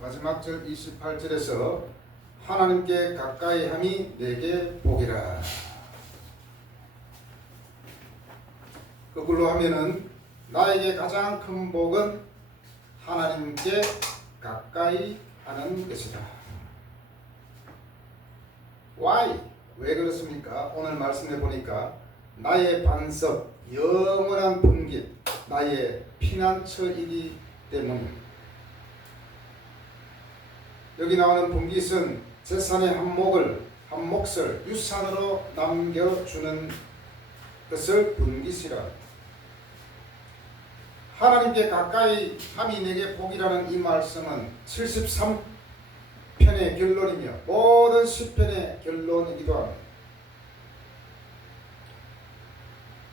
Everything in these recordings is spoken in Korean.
마지막 절 28절에서 하나님께 가까이 함이 내게 복이라. 거꾸로 하면은 나에게 가장 큰 복은 하나님께 가까이 하는 것이다. Why? 왜 그렇습니까? 오늘 말씀해 보니까 나의 반석, 영원한 분깃, 나의 피난처이기 때문입니다. 여기 나오는 분깃은 재산의 한 몫을 유산으로 남겨주는 것을 분깃이라. 하나님께 가까이 함이 내게 복이라는 이 말씀은 73편의 결론이며 모든 10편의 결론이기도 합니다.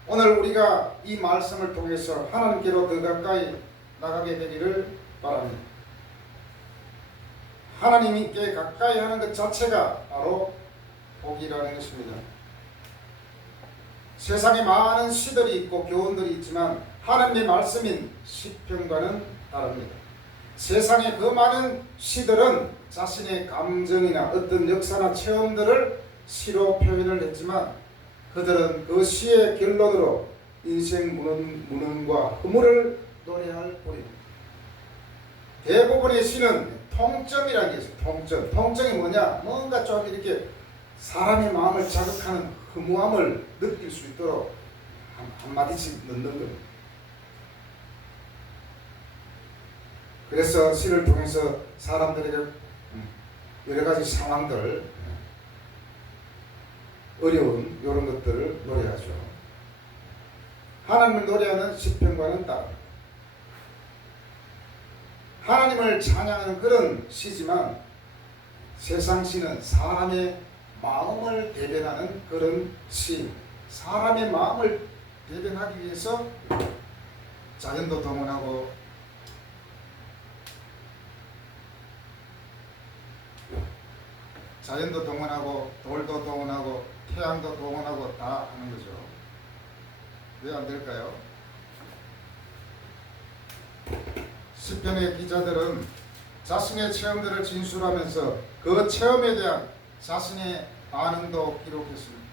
오늘 우리가 이 말씀을 통해서 하나님께로 더 가까이 나가게 되기를 바랍니다. 하나님께 가까이 하는 것 자체가 바로 복이라는 것입니다. 세상에 많은 시들이 있고 교훈들이 있지만 하나님의 말씀인 시편과는 다릅니다. 세상의 그 많은 시들은 자신의 감정이나 어떤 역사나 체험들을 시로 표현을 했지만 그들은 그 시의 결론으로 인생 무능과 허물을 노래할 뿐입니다. 대부분의 시는 통점이라는 게 있어요. 통점이 뭐냐? 뭔가 좀 이렇게 사람의 마음을 자극하는 허무함을 느낄 수 있도록 한마디씩 넣는 겁니다. 그래서 시를 통해서 사람들에게 여러 가지 상황들, 어려운 이런 것들을 노래하죠. 하나님을 노래하는 시편과는 다릅니다. 하나님을 찬양하는 그런 시지만 세상 시는 사람의 마음을 대변하는 그런 시, 사람의 마음을 대변하기 위해서 자연도 동원하고 돌도 동원하고 태양도 동원하고 다 하는 거죠. 왜 안 될까요? 시편의 기자들은 자신의 체험들을 진술하면서 그 체험에 대한 자신의 반응도 기록했습니다.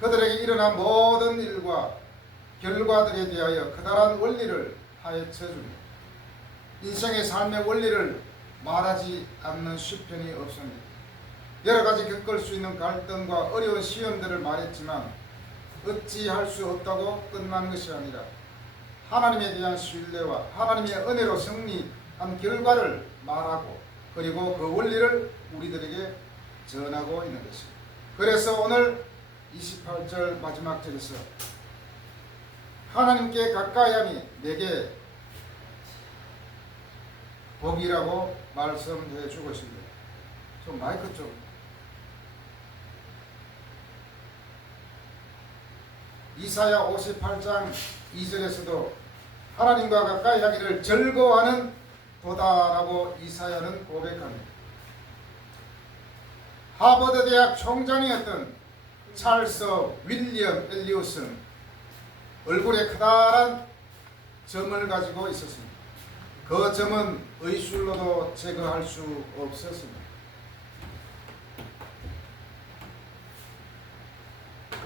그들에게 일어난 모든 일과 결과들에 대하여 커다란 원리를 파헤쳐 줍니다. 인생의 삶의 원리를 말하지 않는 시편이 없습니다. 여러 가지 겪을 수 있는 갈등과 어려운 시험들을 말했지만 어찌할 수 없다고 끝나는 것이 아니라 하나님에 대한 신뢰와 하나님의 은혜로 승리한 결과를 말하고 그리고 그 원리를 우리들에게 전하고 있는 것입니다. 그래서 오늘 28절 마지막 절에서 하나님께 가까이함이 내게 복이라고 말씀해 주고 있습니다. 좀 마이크 좀. 이사야 58장 2절에서도 하나님과 가까이 하기를 즐거워하는 도다라고 이사야는 고백합니다. 하버드 대학 총장이었던 찰스 윌리엄 엘리엇은 얼굴에 커다란 점을 가지고 있었습니다. 그 점은 의술로도 제거할 수 없었습니다.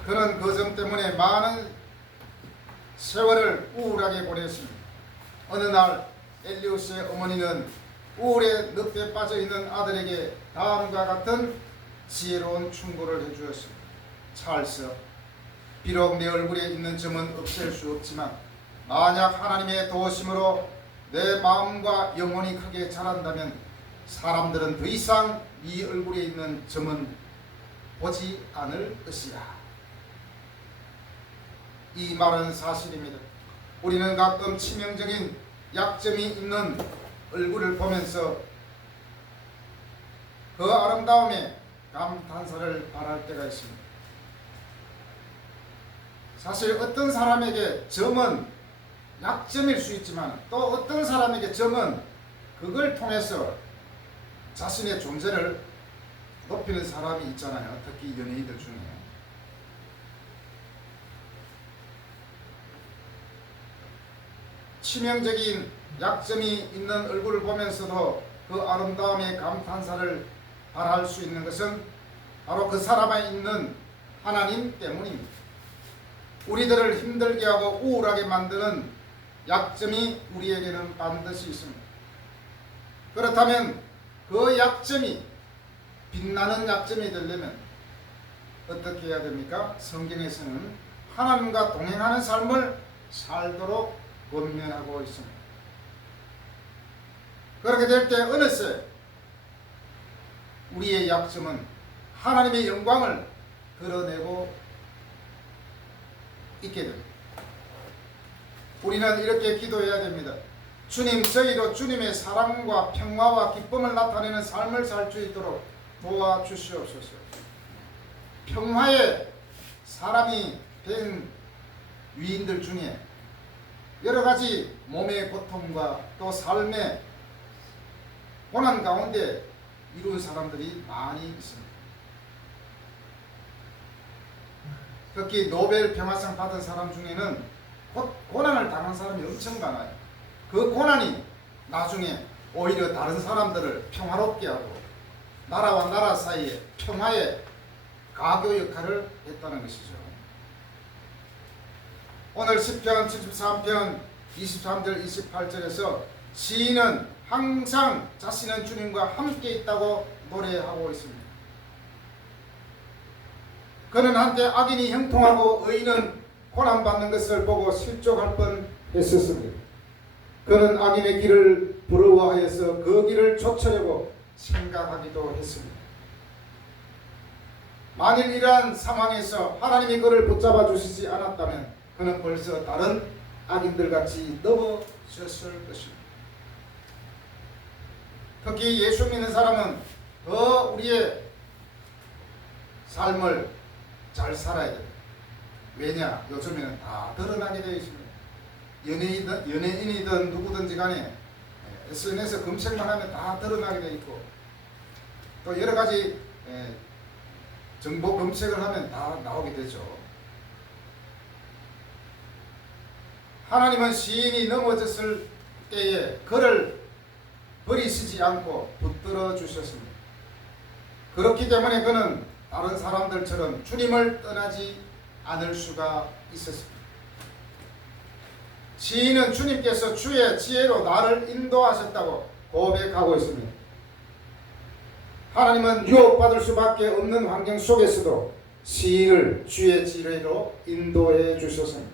그는 그 점 때문에 많은 세월을 우울하게 보냈습니다. 어느 날 엘리엇의 어머니는 우울에 늪에 빠져있는 아들에게 다음과 같은 지혜로운 충고를 해주었습니다. 찰스, 비록 내 얼굴에 있는 점은 없앨 수 없지만 만약 하나님의 도우심으로 내 마음과 영혼이 크게 자란다면 사람들은 더 이상 네 얼굴에 있는 점은 보지 않을 것이야. 이 말은 사실입니다. 우리는 가끔 치명적인 약점이 있는 얼굴을 보면서 그 아름다움에 감탄사를 바랄 때가 있습니다. 사실 어떤 사람에게 점은 약점일 수 있지만 또 어떤 사람에게 점은 그걸 통해서 자신의 존재를 높이는 사람이 있잖아요. 특히 연예인들 중에. 치명적인 약점이 있는 얼굴을 보면서도 그 아름다움에 감탄사를 발할 수 있는 것은 바로 그 사람에 있는 하나님 때문입니다. 우리들을 힘들게 하고 우울하게 만드는 약점이 우리에게는 반드시 있습니다. 그렇다면 그 약점이 빛나는 약점이 되려면 어떻게 해야 됩니까? 성경에서는 하나님과 동행하는 삶을 살도록 권면하고 있습니다. 그렇게 될 때 어느새 우리의 약점은 하나님의 영광을 드러내고 있게 됩니다. 우리는 이렇게 기도해야 됩니다. 주님, 저희도 주님의 사랑과 평화와 기쁨을 나타내는 삶을 살 수 있도록 도와주시옵소서. 평화의 사람이 된 위인들 중에 여러 가지 몸의 고통과 또 삶의 고난 가운데 이룬 사람들이 많이 있습니다. 특히 노벨 평화상 받은 사람 중에는 고난을 당한 사람이 엄청 많아요. 그 고난이 나중에 오히려 다른 사람들을 평화롭게 하고 나라와 나라 사이에 평화의 가교 역할을 했다는 것이죠. 오늘 시편 73편 23절 28절에서 시인은 항상 자신은 주님과 함께 있다고 노래하고 있습니다. 그는 한때 악인이 형통하고 의인은 고난받는 것을 보고 실족할 뻔했었습니다. 그는 악인의 길을 부러워하여서 그 길을 쫓으려고 생각하기도 했습니다. 만일 이러한 상황에서 하나님이 그를 붙잡아 주시지 않았다면 그는 벌써 다른 악인들같이 넘어졌을 것입니다. 특히 예수 믿는 사람은 더 우리의 삶을 잘 살아야 됩니다. 왜냐? 요즘에는 다 드러나게 되어 있습니다. 연예인이든 누구든지 간에 SNS 검색만 하면 다 드러나게 되어 있고 또 여러 가지 정보 검색을 하면 다 나오게 되죠. 하나님은 시인이 넘어졌을 때에 그를 버리시지 않고 붙들어 주셨습니다. 그렇기 때문에 그는 다른 사람들처럼 주님을 떠나지 않을 수가 있었습니다. 시인은 주님께서 주의 지혜로 나를 인도하셨다고 고백하고 있습니다. 하나님은 유혹받을 수밖에 없는 환경 속에서도 시인을 주의 지혜로 인도해 주셨습니다.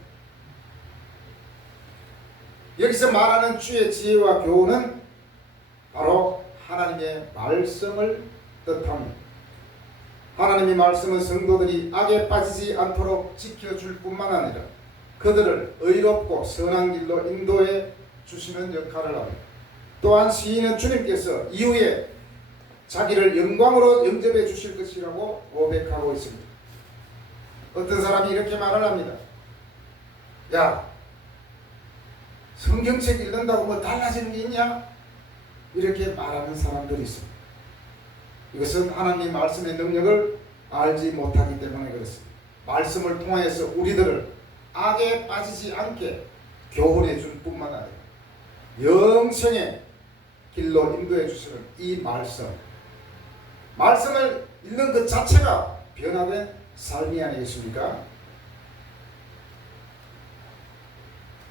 여기서 말하는 주의 지혜와 교훈은 바로 하나님의 말씀을 뜻합니다. 하나님의 말씀은 성도들이 악에 빠지지 않도록 지켜줄 뿐만 아니라 그들을 의롭고 선한 길로 인도해 주시는 역할을 합니다. 또한 시인은 주님께서 이후에 자기를 영광으로 영접해 주실 것이라고 고백하고 있습니다. 어떤 사람이 이렇게 말을 합니다. 야, 성경책 읽는다고 뭐 달라지는 게 있냐? 이렇게 말하는 사람들이 있습니다. 이것은 하나님 말씀의 능력을 알지 못하기 때문에 그렇습니다. 말씀을 통해서 우리들을 악에 빠지지 않게 교훈해 줄 뿐만 아니라 영생의 길로 인도해 주시는 이 말씀을 읽는 그 자체가 변화된 삶이 아니겠습니까?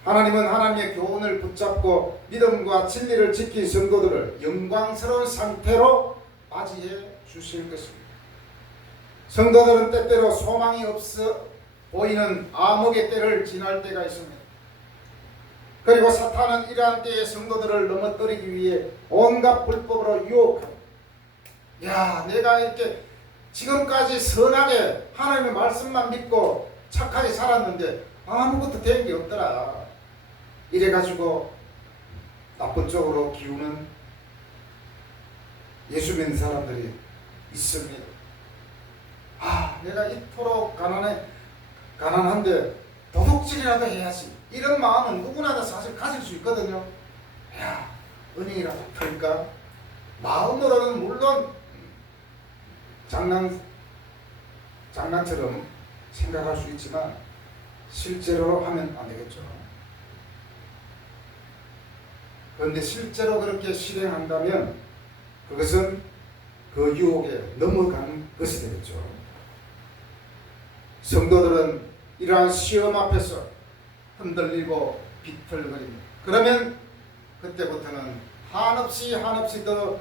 하나님은 하나님의 교훈을 붙잡고 믿음과 진리를 지킨 성도들을 영광스러운 상태로 맞이해 주실 것입니다. 성도들은 때때로 소망이 없어 보이는 암흑의 때를 지날 때가 있습니다. 그리고 사탄은 이러한 때에 성도들을 넘어뜨리기 위해 온갖 불법으로 유혹합니다. 야, 내가 이렇게 지금까지 선하게 하나님의 말씀만 믿고 착하게 살았는데 아무것도 된 게 없더라. 이래가지고 나쁜 쪽으로 기우는 예수 믿는 사람들이 있습니다. 아, 내가 이토록 가난한데 도둑질이라도 해야지. 이런 마음은 누구나 다 사실 가질 수 있거든요. 야, 은행이라도 털까? 마음으로는 물론 장난처럼 생각할 수 있지만 실제로 하면 안 되겠죠. 그런데 실제로 그렇게 실행한다면 그것은 그 유혹에 넘어가는 것이 되겠죠. 성도들은 이러한 시험 앞에서 흔들리고 비틀거립니다. 그러면 그때부터는 한없이 더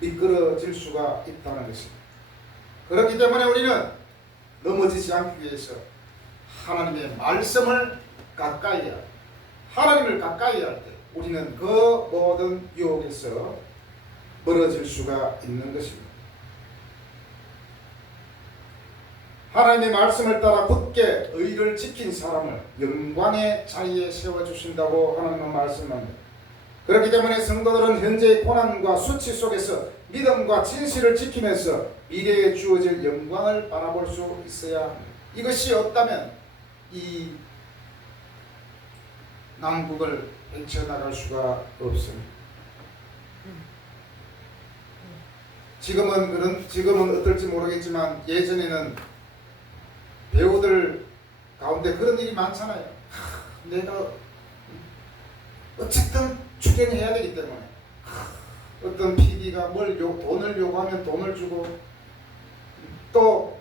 미끄러질 수가 있다는 것입니다. 그렇기 때문에 우리는 넘어지지 않기 위해서 하나님의 말씀을 가까이 해야, 하나님을 가까이 할 때 우리는 그 모든 유혹에서 멀어질 수가 있는 것입니다. 하나님의 말씀을 따라 굳게 의를 지킨 사람을 영광의 자리에 세워주신다고 하나님은 말씀합니다. 그렇기 때문에 성도들은 현재의 고난과 수치 속에서 믿음과 진실을 지키면서 미래에 주어질 영광을 바라볼 수 있어야 합니다. 이것이 없다면 이 난국을 헤쳐나갈 수가 없습니다. 지금은 어떨지 모르겠지만 예전에는 배우들 가운데 그런 일이 많잖아요. 내가 어쨌든 출연해야 되기 때문에 어떤 PD가 돈을 요구하면 돈을 주고 또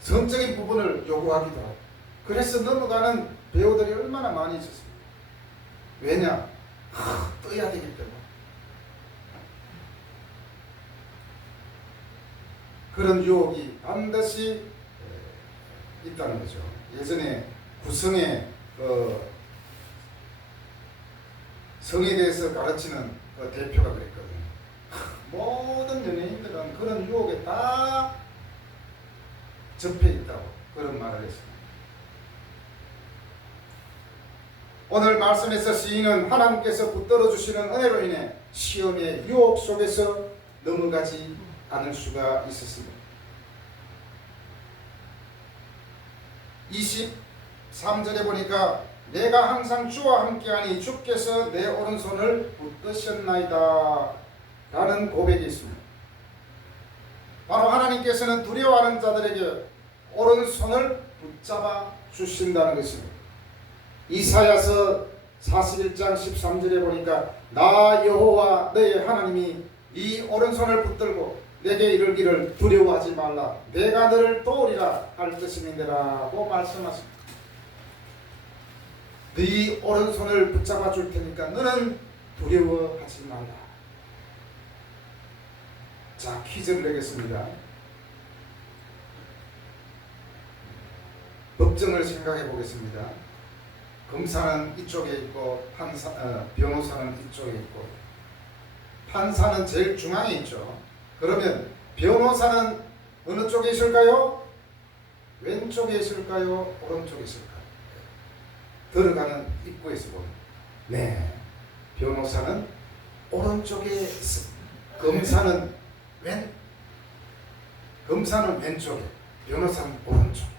성적인 부분을 요구하기도 하고 그래서 넘어가는 배우들이 얼마나 많이 있었습니다. 왜냐? 떠야 되기 때문에. 그런 유혹이 반드시 있다는 거죠. 예전에 구성의 성에 대해서 가르치는 대표가 그랬거든요. 모든 연예인들은 그런 유혹에 다 접해 있다고 그런 말을 했습니다. 오늘 말씀에서 시인은 하나님께서 붙들어 주시는 은혜로 인해 시험의 유혹 속에서 넘어가지 않을 수가 있었습니다. 23절에 보니까 내가 항상 주와 함께하니 주께서 내 오른손을 붙드셨나이다 라는 고백이 있습니다. 바로 하나님께서는 두려워하는 자들에게 오른손을 붙잡아 주신다는 것입니다. 이사야서 41장 13절에 보니까 나 여호와 너의 하나님이 네 오른손을 붙들고 내게 이르기를 두려워하지 말라 내가 너를 도우리라 할 것임이니라고 말씀하십니다. 네 오른손을 붙잡아 줄 테니까 너는 두려워하지 말라. 자, 퀴즈를 내겠습니다. 법정을 생각해 보겠습니다. 검사는 이쪽에 있고 변호사는 이쪽에 있고 판사는 제일 중앙에 있죠. 그러면 변호사는 어느 쪽에 있을까요? 왼쪽에 있을까요? 오른쪽에 있을까요? 들어가는 입구에서 보면 네, 변호사는 오른쪽에 있습니다. 검사는 왼쪽에, 변호사는 오른쪽에.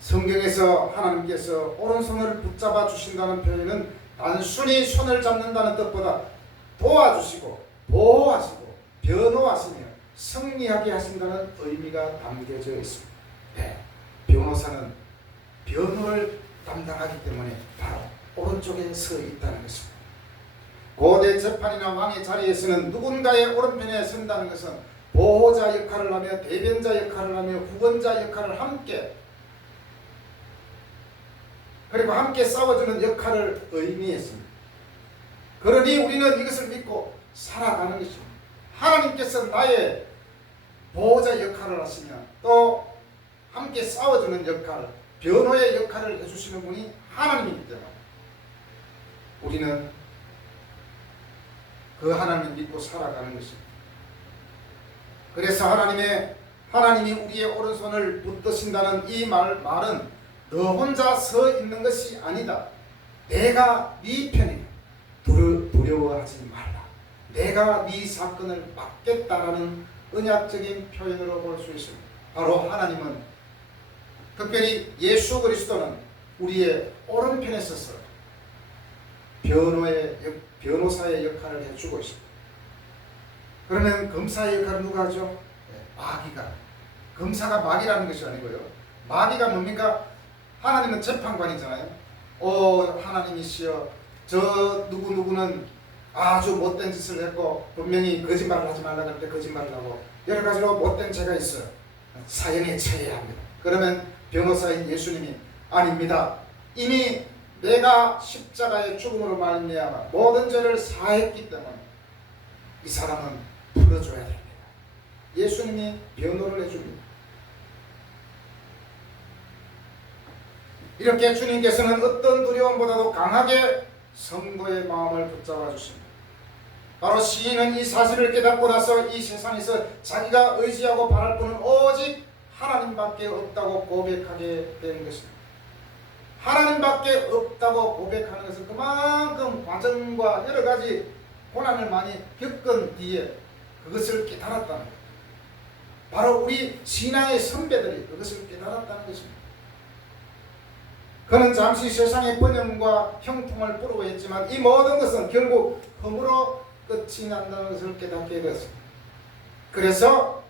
성경에서 하나님께서 오른손을 붙잡아 주신다는 표현은 단순히 손을 잡는다는 뜻보다 도와주시고 보호하시고 변호하시며 승리하게 하신다는 의미가 담겨져 있습니다. 네, 변호사는 변호를 담당하기 때문에 바로 오른쪽에 서 있다는 것입니다. 고대 재판이나 왕의 자리에서는 누군가의 오른편에 선다는 것은 보호자 역할을 하며 대변자 역할을 하며 구원자 역할을 함께 그리고 함께 싸워주는 역할을 의미했습니다. 그러니 우리는 이것을 믿고 살아가는 것입니다. 하나님께서 나의 보호자 역할을 하시며 또 함께 싸워주는 역할, 변호의 역할을 해주시는 분이 하나님이기 때문에 우리는 그 하나님을 믿고 살아가는 것입니다. 그래서 하나님이 우리의 오른손을 붙드신다는 이 말은 너 혼자 서 있는 것이 아니다. 내가 네 편이다. 두려워하지 말라. 내가 네 사건을 막겠다라는 언약적인 표현으로 볼 수 있습니다. 바로 하나님은 특별히 예수 그리스도는 우리의 오른편에 서서 변호사의 역할을 해주고 있습니다. 그러면 검사의 역할은 누가 하죠? 마귀가. 검사가 마귀라는 것이 아니고요. 마귀가 뭡니까? 하나님은 재판관이잖아요. 하나님이시여, 저 누구누구는 아주 못된 짓을 했고 분명히 거짓말을 하지 말라고 할 때 거짓말을 하고 여러 가지로 못된 죄가 있어요. 사형에 처해야 합니다. 그러면 변호사인 예수님이 아닙니다. 이미 내가 십자가의 죽음으로 말미암아 모든 죄를 사했기 때문에 이 사람은 풀어줘야 됩니다. 예수님이 변호를 해줍니다. 이렇게 주님께서는 어떤 두려움보다도 강하게 성도의 마음을 붙잡아 주십니다. 바로 시인은 이 사실을 깨닫고 나서 이 세상에서 자기가 의지하고 바랄 분은 오직 하나님밖에 없다고 고백하게 되는 것입니다. 하나님밖에 없다고 고백하는 것은 그만큼 과정과 여러 가지 고난을 많이 겪은 뒤에 그것을 깨달았다는 것. 바로 우리 신앙의 선배들이 그것을 깨달았다는 것입니다. 그는 잠시 세상의 번영과 형통을 부러워했지만 이 모든 것은 결국 흠으로 끝이 난다는 것을 깨닫게 되었습니다. 그래서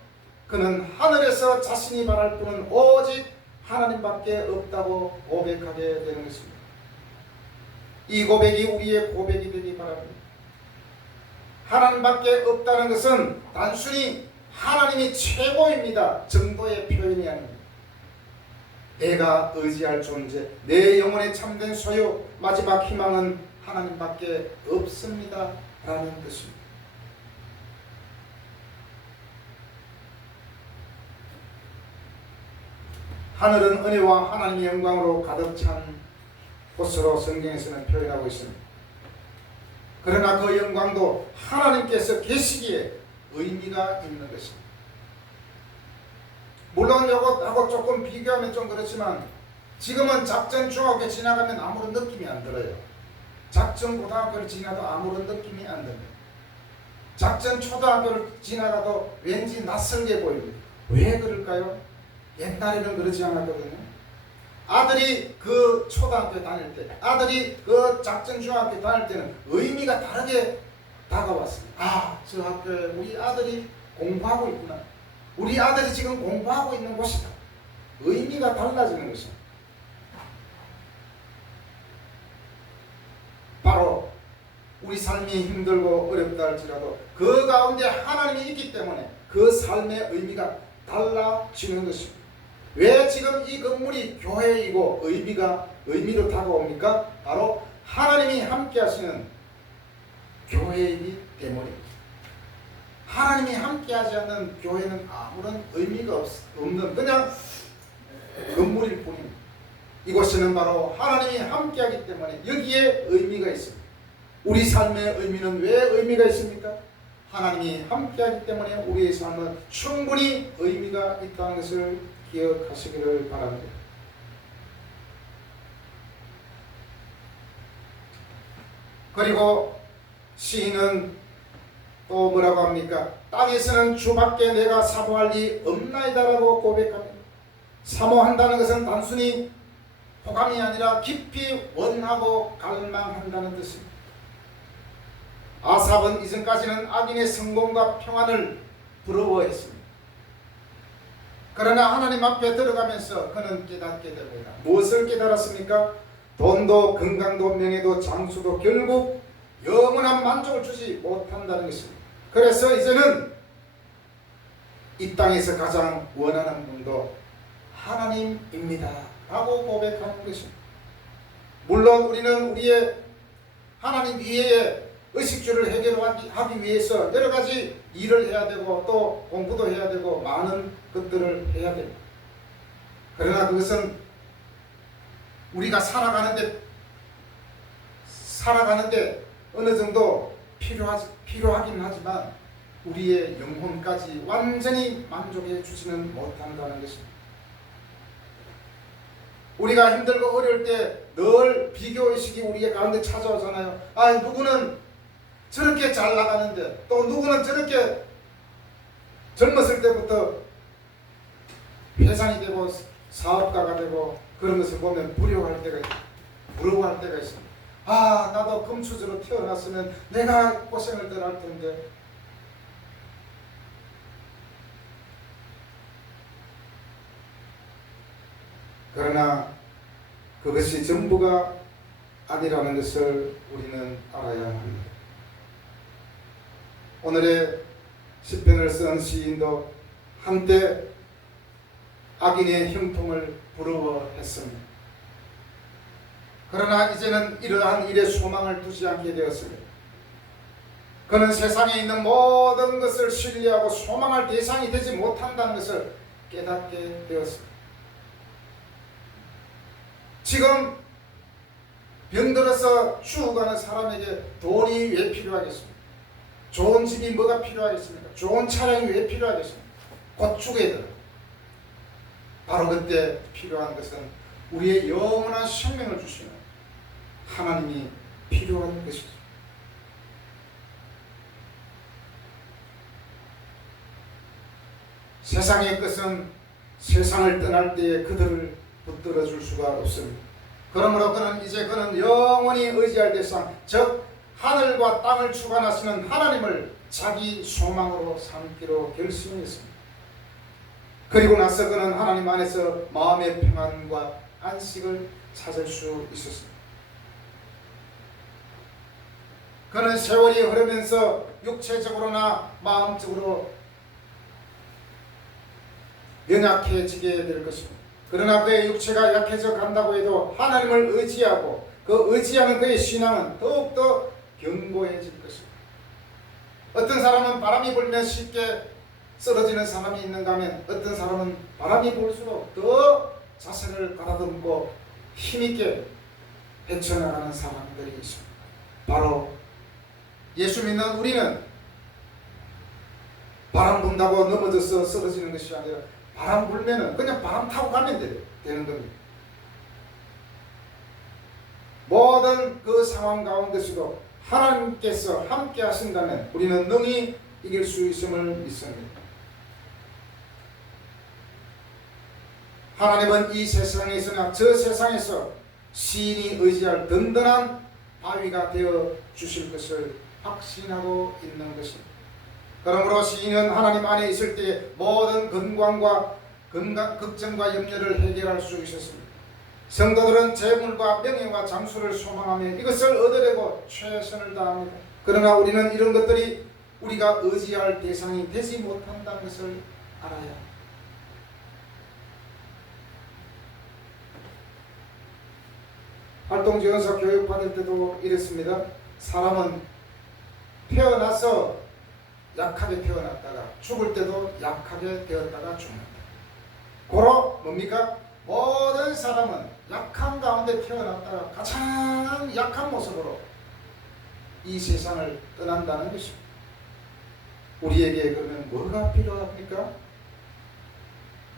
그는 하늘에서 자신이 바랄 분은 오직 하나님밖에 없다고 고백하게 되는 것입니다. 이 고백이 우리의 고백이 되기 바랍니다. 하나님밖에 없다는 것은 단순히 하나님이 최고입니다 정도의 표현이 아닙니다. 내가 의지할 존재, 내 영혼의 참된 소유, 마지막 희망은 하나님밖에 없습니다 라는 뜻입니다. 하늘은 은혜와 하나님의 영광으로 가득 찬 곳으로 성경에서는 표현하고 있습니다. 그러나 그 영광도 하나님께서 계시기에 의미가 있는 것입니다. 물론 이것하고 조금 비교하면 좀 그렇지만 지금은 작전 중학교 지나가면 아무런 느낌이 안 들어요. 작전 고등학교를 지나도 아무런 느낌이 안 듭니다. 작전 초등학교를 지나가도 왠지 낯설게 보입니다. 왜 그럴까요? 옛날에는 그러지 않았거든요. 아들이 그 초등학교 다닐 때, 아들이 그 작전 중학교 다닐 때는 의미가 다르게 다가왔습니다. 저 학교에 우리 아들이 공부하고 있구나. 우리 아들이 지금 공부하고 있는 곳이다. 의미가 달라지는 것입니다. 바로 우리 삶이 힘들고 어렵다 할지라도 그 가운데 하나님이 있기 때문에 그 삶의 의미가 달라지는 것입니다. 왜 지금 이 건물이 교회이고 의미로 다가옵니까? 바로 하나님이 함께 하시는 교회이기 때문입니다. 하나님이 함께 하지 않는 교회는 아무런 의미가 없는 그냥 건물일 뿐입니다. 이곳에는 바로 하나님이 함께 하기 때문에 여기에 의미가 있습니다. 우리 삶의 의미는 왜 의미가 있습니까? 하나님이 함께 하기 때문에 우리의 삶은 충분히 의미가 있다는 것을 기억하시기를 바랍니다. 그리고 시인은 또 뭐라고 합니까? 땅에서는 주밖에 내가 사모할 리 없나이다라고 고백합니다. 사모한다는 것은 단순히 호감이 아니라 깊이 원하고 갈망한다는 뜻입니다. 아삽은 이전까지는 악인의 성공과 평안을 부러워했습니다. 그러나 하나님 앞에 들어가면서 그는 깨닫게 됩니다. 무엇을 깨달았습니까? 돈도 건강도 명예도 장수도 결국 영원한 만족을 주지 못한다는 것입니다. 그래서 이제는 이 땅에서 가장 원하는 분도 하나님입니다 라고 고백하는 것입니다. 물론 우리는 우리의 하나님 이외의 의식주를 해결하기 위해서 여러 가지 일을 해야 되고 또 공부도 해야 되고 많은 것들을 해야 됩니다. 그러나 그것은 우리가 살아가는데 어느 정도 필요하긴 하지만 우리의 영혼까지 완전히 만족해 주지는 못한다는 것입니다. 우리가 힘들고 어려울 때 늘 비교의식이 우리의 가운데 찾아오잖아요. 누구는 저렇게 잘 나가는데 또 누구는 저렇게 젊었을 때부터 회장이 되고 사업가가 되고 그런 것을 보면 부러워할 때가 있습니다. 나도 금수저로 태어났으면 내가 고생을 덜 할 텐데. 그러나 그것이 전부가 아니라는 것을 우리는 알아야 합니다. 오늘의 시편을 쓴 시인도 한때 악인의 형통을 부러워했습니다. 그러나 이제는 이러한 일에 소망을 두지 않게 되었습니다. 그는 세상에 있는 모든 것을 신뢰하고 소망할 대상이 되지 못한다는 것을 깨닫게 되었습니다. 지금 병들어서 죽어가는 사람에게 돈이 왜 필요하겠습니까? 좋은 집이 뭐가 필요하겠습니까? 좋은 차량이 왜 필요하겠습니까? 곧 죽어야 돼요. 바로 그때 필요한 것은 우리의 영원한 생명을 주시는 하나님이 필요한 것이죠. 세상의 것은 세상을 떠날 때에 그들을 붙들어 줄 수가 없습니다. 그러므로 그는 영원히 의지할 대상, 즉 하늘과 땅을 주관하시는 하나님을 자기 소망으로 삼기로 결심했습니다. 그리고 나서 그는 하나님 안에서 마음의 평안과 안식을 찾을 수 있었습니다. 그는 세월이 흐르면서 육체적으로나 마음적으로 연약해지게 될 것입니다. 그러나 그의 육체가 약해져 간다고 해도 하나님을 의지하고 그 의지하는 그의 신앙은 더욱더 견고해질 것입니다. 어떤 사람은 바람이 불면 쉽게 쓰러지는 사람이 있는가 하면 어떤 사람은 바람이 불수록 더 자세를 가다듬고 힘있게 헤쳐나가는 사람들이 있습니다. 바로 예수 믿는 우리는 바람 분다고 넘어져서 쓰러지는 것이 아니라 바람 불면은 그냥 바람 타고 가면 되는 겁니다. 모든 그 상황 가운데서도 하나님께서 함께 하신다면 우리는 능히 이길 수 있음을 믿습니다. 하나님은 이 세상에서나 저 세상에서 시인이 의지할 든든한 바위가 되어 주실 것을 확신하고 있는 것입니다. 그러므로 시인은 하나님 안에 있을 때 모든 걱정과 염려를 해결할 수 있었습니다. 성도들은 재물과 명예와 장수를 소망하며 이것을 얻으려고 최선을 다합니다. 그러나 우리는 이런 것들이 우리가 의지할 대상이 되지 못한다는 것을 알아야 합니다. 활동지원사 교육 받을 때도 이랬습니다. 사람은 태어나서 약하게 태어났다가 죽을 때도 약하게 되었다가 죽는다. 고로 뭡니까? 모든 사람은 약한 가운데 태어났다가 가장 약한 모습으로 이 세상을 떠난다는 것입니다. 우리에게 그러면 뭐가 필요합니까?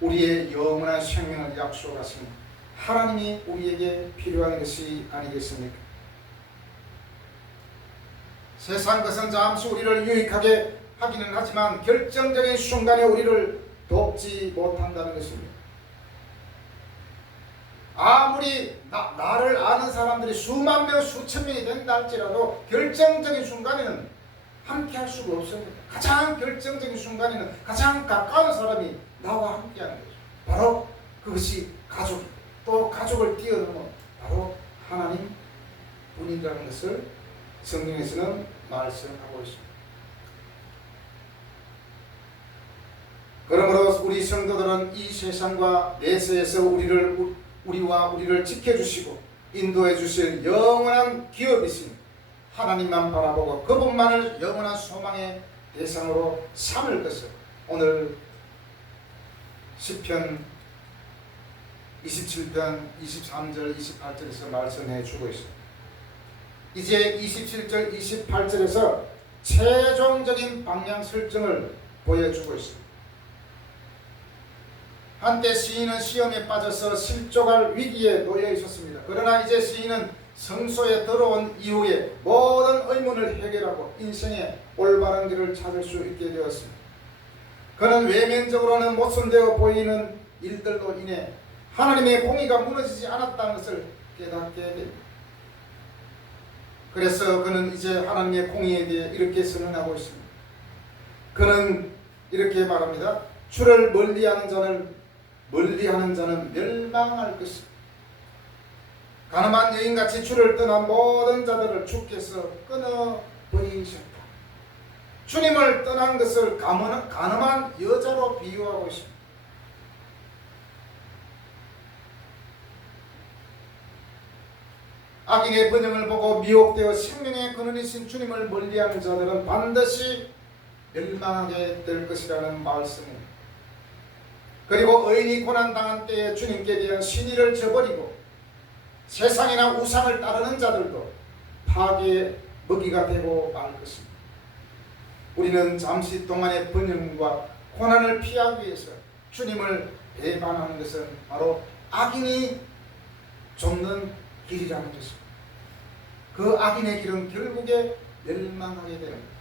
우리의 영원한 생명을 약속하신 하나님이 우리에게 필요한 것이 아니겠습니까? 세상 것은 잠시 우리를 유익하게 하기는 하지만 결정적인 순간에 우리를 돕지 못한다는 것입니다. 아무리 나를 아는 사람들이 수만 명, 수천 명이 된다 할지라도 결정적인 순간에는 함께 할 수가 없습니다. 가장 결정적인 순간에는 가장 가까운 사람이 나와 함께 하는 거죠. 바로 그것이 가족, 또 가족을 뛰어넘어 바로 하나님 분이라는 것을 성경에서는 말씀하고 있습니다. 그러므로 우리 성도들은 이 세상과 내세에서 우리와 우리를 지켜주시고 인도해 주실 영원한 기업이신 하나님만 바라보고 그분만을 영원한 소망의 대상으로 삼을 것을 오늘 시편 27편 23절 28절에서 말씀해 주고 있습니다. 이제 27절 28절에서 최종적인 방향 설정을 보여주고 있습니다. 한때 시인은 시험에 빠져서 실족할 위기에 놓여 있었습니다. 그러나 이제 시인은 성소에 들어온 이후에 모든 의문을 해결하고 인생의 올바른 길을 찾을 수 있게 되었습니다. 그는 외면적으로는 모순되어 보이는 일들로 인해 하나님의 공의가 무너지지 않았다는 것을 깨닫게 됩니다. 그래서 그는 이제 하나님의 공의에 대해 이렇게 선언하고 있습니다. 그는 이렇게 말합니다. 주를 멀리하는 자는 멸망할 것입니다. 가늠한 여인같이 주를 떠난 모든 자들을 주께서 끊어버리셨다. 주님을 떠난 것을 가늠한 여자로 비유하고 있습니다. 악인의 번영을 보고 미혹되어 생명의 근원이신 주님을 멀리하는 자들은 반드시 멸망하게 될 것이라는 말씀입니다. 그리고 의인이 고난당한 때에 주님께 대한 신의를 저버리고 세상이나 우상을 따르는 자들도 파괴의 먹이가 되고 말 것입니다. 우리는 잠시 동안의 번영과 고난을 피하기 위해서 주님을 배반하는 것은 바로 악인이 좁는 길이라는 것입니다. 그 악인의 길은 결국에 멸망하게 되는 겁니다.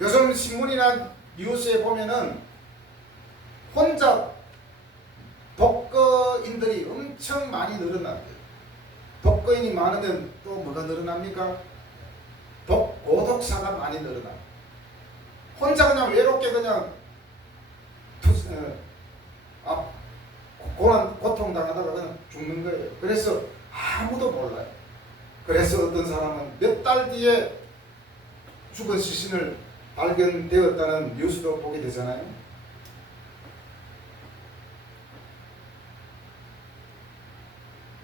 요즘 신문이나 뉴스에 보면은 혼자 독거인들이 엄청 많이 늘어났대요. 독거인이 많으면 또 뭐가 늘어납니까? 고독사가 많이 늘어나요. 혼자 그냥 외롭게 그냥 고통당하다가 그냥 죽는 거예요. 그래서 아무도 몰라요. 그래서 어떤 사람은 몇 달 뒤에 죽은 시신을 발견되었다는 뉴스도 보게 되잖아요.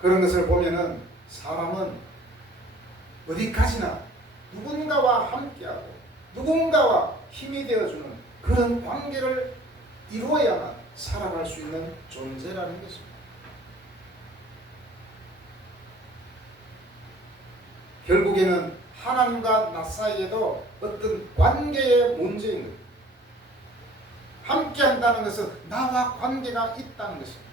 그런 것을 보면은 사람은 어디까지나 누군가와 함께하고 누군가와 힘이 되어주는 그런 관계를 이루어야만 살아갈 수 있는 존재라는 것입니다. 결국에는 하나님과 나 사이에도 어떤 관계의 문제인 거예요. 함께 한다는 것은 나와 관계가 있다는 것입니다.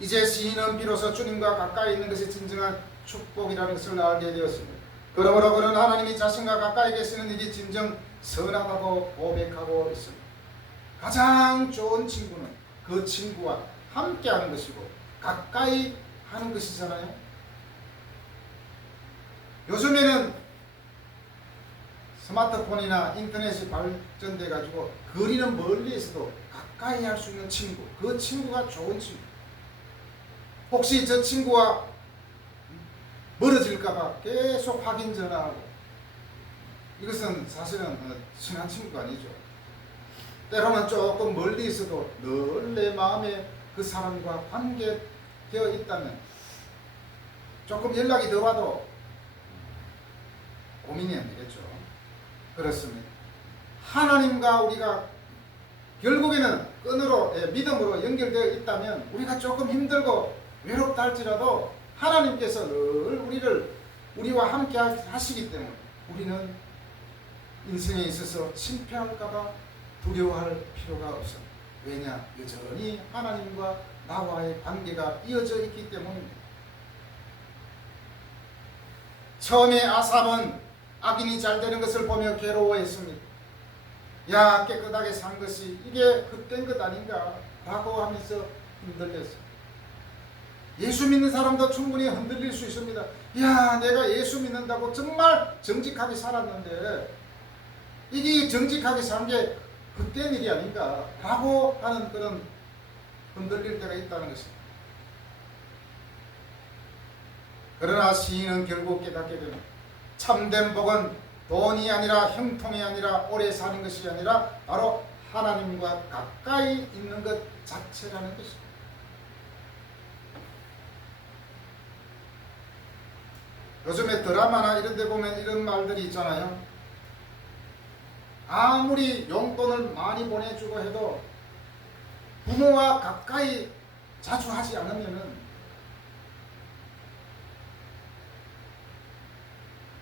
이제 시인은 비로소 주님과 가까이 있는 것이 진정한 축복이라는 것을 알게 되었습니다. 그러므로 그는 하나님이 자신과 가까이 계시는 일이 진정 선하다고 고백하고 있습니다. 가장 좋은 친구는 그 친구와 함께 하는 것이고 가까이 하는 것이잖아요. 요즘에는 스마트폰이나 인터넷이 발전돼 가지고 거리는 멀리 있어도 가까이 할 수 있는 친구, 그 친구가 좋은 친구. 혹시 저 친구와 멀어질까봐 계속 확인 전화하고, 이것은 사실은 친한 친구가 아니죠. 때로는 조금 멀리 있어도 늘 내 마음에 그 사람과 관계되어 있다면 조금 연락이 더 와도 고민이 안 되겠죠. 그렇습니다. 하나님과 우리가 결국에는 끈으로, 믿음으로 연결되어 있다면 우리가 조금 힘들고 외롭다 할지라도 하나님께서 늘 우리와 함께 하시기 때문에 우리는 인생에 있어서 실패할까봐 두려워할 필요가 없습니다. 왜냐? 여전히 하나님과 나와의 관계가 이어져 있기 때문입니다. 처음에 아삽은 악인이 잘 되는 것을 보며 괴로워했습니다. 야, 깨끗하게 산 것이 이게 헛된 것 아닌가 라고 하면서 흔들렸습니다. 예수 믿는 사람도 충분히 흔들릴 수 있습니다. 야, 내가 예수 믿는다고 정말 정직하게 살았는데 이게 정직하게 산 게 헛된 일이 아닌가 라고 하는 그런 흔들릴 때가 있다는 것입니다. 그러나 시인은 결국 깨닫게 됩니다. 참된 복은 돈이 아니라 형통이 아니라 오래 사는 것이 아니라 바로 하나님과 가까이 있는 것 자체라는 것입니다. 요즘에 드라마나 이런 데 보면 이런 말들이 있잖아요. 아무리 용돈을 많이 보내주고 해도 부모와 가까이 자주 하지 않으면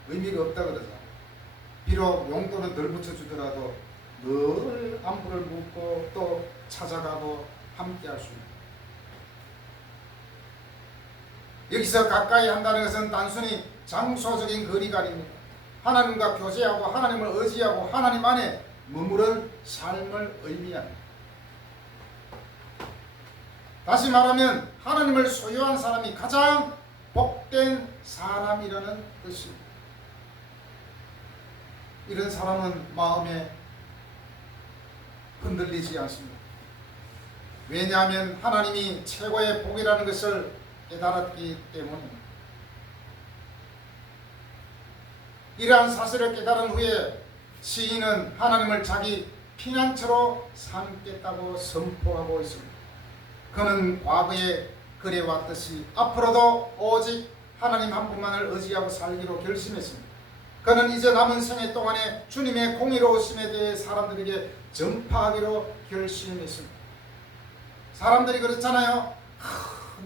의미가 없다 그러죠. 비록 용돈을 덜 붙여주더라도 늘 안부를 묻고 또 찾아가고 함께 할 수 있는. 여기서 가까이 한다는 것은 단순히 장소적인 거리가 아닙니다. 하나님과 교제하고 하나님을 의지하고 하나님 안에 머무른 삶을 의미합니다. 다시 말하면 하나님을 소유한 사람이 가장 복된 사람이라는 것입니다. 이런 사람은 마음에 흔들리지 않습니다. 왜냐하면 하나님이 최고의 복이라는 것을 깨달았기 때문입니다. 이러한 사실을 깨달은 후에 시인은 하나님을 자기 피난처로 삼겠다고 선포하고 있습니다. 그는 과거에 그래왔듯이 앞으로도 오직 하나님 한 분만을 의지하고 살기로 결심했습니다. 그는 이제 남은 생애 동안에 주님의 공의로우심에 대해 사람들에게 전파하기로 결심했습니다. 사람들이 그렇잖아요.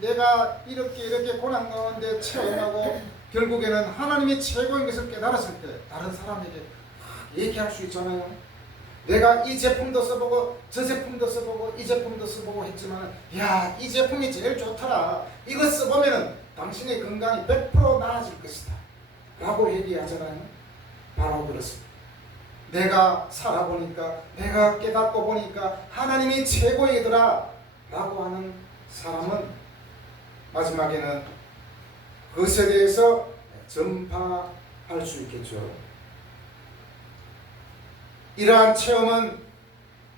내가 이렇게 고난 가운데 체험하고 결국에는 하나님이 최고인 것을 깨달았을 때 다른 사람에게 얘기할 수 있잖아요. 내가 이 제품도 써보고 저 제품도 써보고 이 제품도 써보고 했지만 야, 이 제품이 제일 좋더라. 이거 써보면 당신의 건강이 100% 나아질 것이다 라고 얘기하잖아요. 바로 그렇습니다. 내가 살아보니까, 내가 깨닫고 보니까 하나님이 최고이더라 라고 하는 사람은 마지막에는 그것에 대해서 전파할 수 있겠죠. 이러한 체험은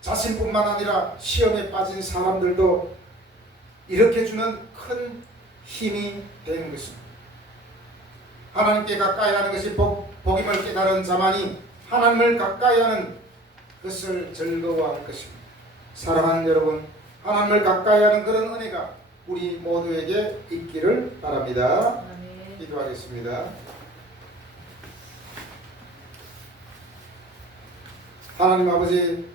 자신뿐만 아니라 시험에 빠진 사람들도 일으켜주는 큰 힘이 되는 것입니다. 하나님께 가까이 하는 것이 복임을 깨달은 자만이 하나님을 가까이 하는 것을 즐거워할 것입니다. 사랑하는 여러분, 하나님을 가까이 하는 그런 은혜가 우리 모두에게 있기를 바랍니다. 기도하겠습니다. 하나님 아버지,